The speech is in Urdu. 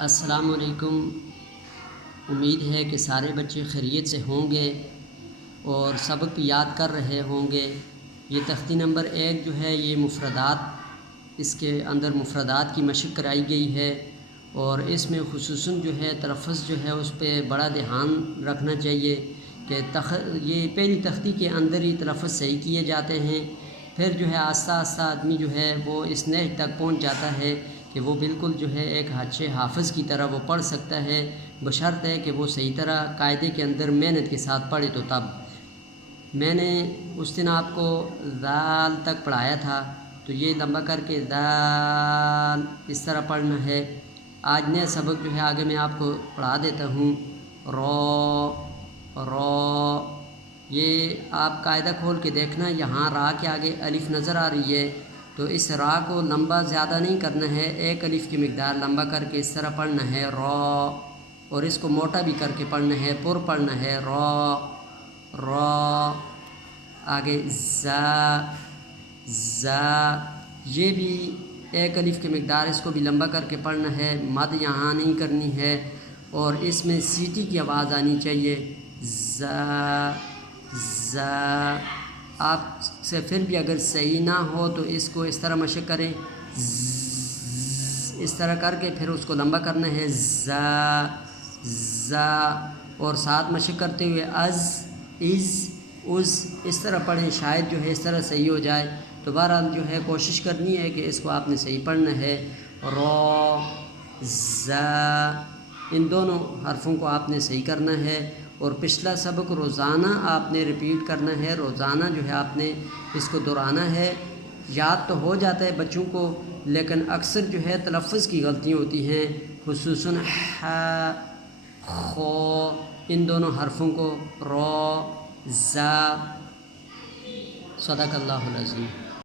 السلام علیکم۔ امید ہے کہ سارے بچے خیریت سے ہوں گے اور سبق یاد کر رہے ہوں گے۔ یہ تختی نمبر 1 جو ہے یہ مفردات، اس کے اندر مفردات کی مشق کرائی گئی ہے اور اس میں خصوصاً جو ہے تلفظ جو ہے اس پہ بڑا دھیان رکھنا چاہیے کہ یہ پہلی تختی کے اندر ہی تلفظ صحیح کیے جاتے ہیں، پھر جو ہے آہستہ آہستہ آدمی جو ہے وہ اس نہج تک پہنچ جاتا ہے کہ وہ بالکل جو ہے ایک اچھے حافظ کی طرح وہ پڑھ سکتا ہے، بشرط ہے کہ وہ صحیح طرح قاعدے کے اندر محنت کے ساتھ پڑھے۔ تو تب میں نے اس دن آپ کو ذال تک پڑھایا تھا، تو یہ لمبا کر کے ذال اس طرح پڑھنا ہے۔ آج نیا سبق جو ہے آگے میں آپ کو پڑھا دیتا ہوں۔ رو، یہ آپ قاعدہ کھول کے دیکھنا، یہاں را کے آگے الف نظر آ رہی ہے، تو اس را کو لمبا زیادہ نہیں کرنا ہے، ایک الف کی مقدار لمبا کر کے اس طرح پڑھنا ہے رو، اور اس کو موٹا بھی کر کے پڑھنا ہے، پر پڑھنا ہے رو۔ آگے زا، یہ بھی ایک الف کی مقدار، اس کو بھی لمبا کر کے پڑھنا ہے، مد یہاں نہیں کرنی ہے اور اس میں سیٹی کی آواز آنی چاہیے۔ زا، آپ سے پھر بھی اگر صحیح نہ ہو تو اس کو اس طرح مشق کریں، اس طرح کر کے پھر اس کو لمبا کرنا ہے، زا، اور ساتھ مشق کرتے ہوئے اس طرح پڑھیں، شاید جو ہے اس طرح صحیح ہو جائے۔ تو بہرحال جو ہے کوشش کرنی ہے کہ اس کو آپ نے صحیح پڑھنا ہے۔ رو، زا، ان دونوں حرفوں کو آپ نے صحیح کرنا ہے، اور پچھلا سبق روزانہ آپ نے ریپیٹ کرنا ہے، روزانہ جو ہے آپ نے اس کو دہرانا ہے۔ یاد تو ہو جاتا ہے بچوں کو، لیکن اکثر جو ہے تلفظ کی غلطیاں ہوتی ہیں، خصوصاً خو، ان دونوں حرفوں کو، رو، زا۔ صدق اللہ العظیم۔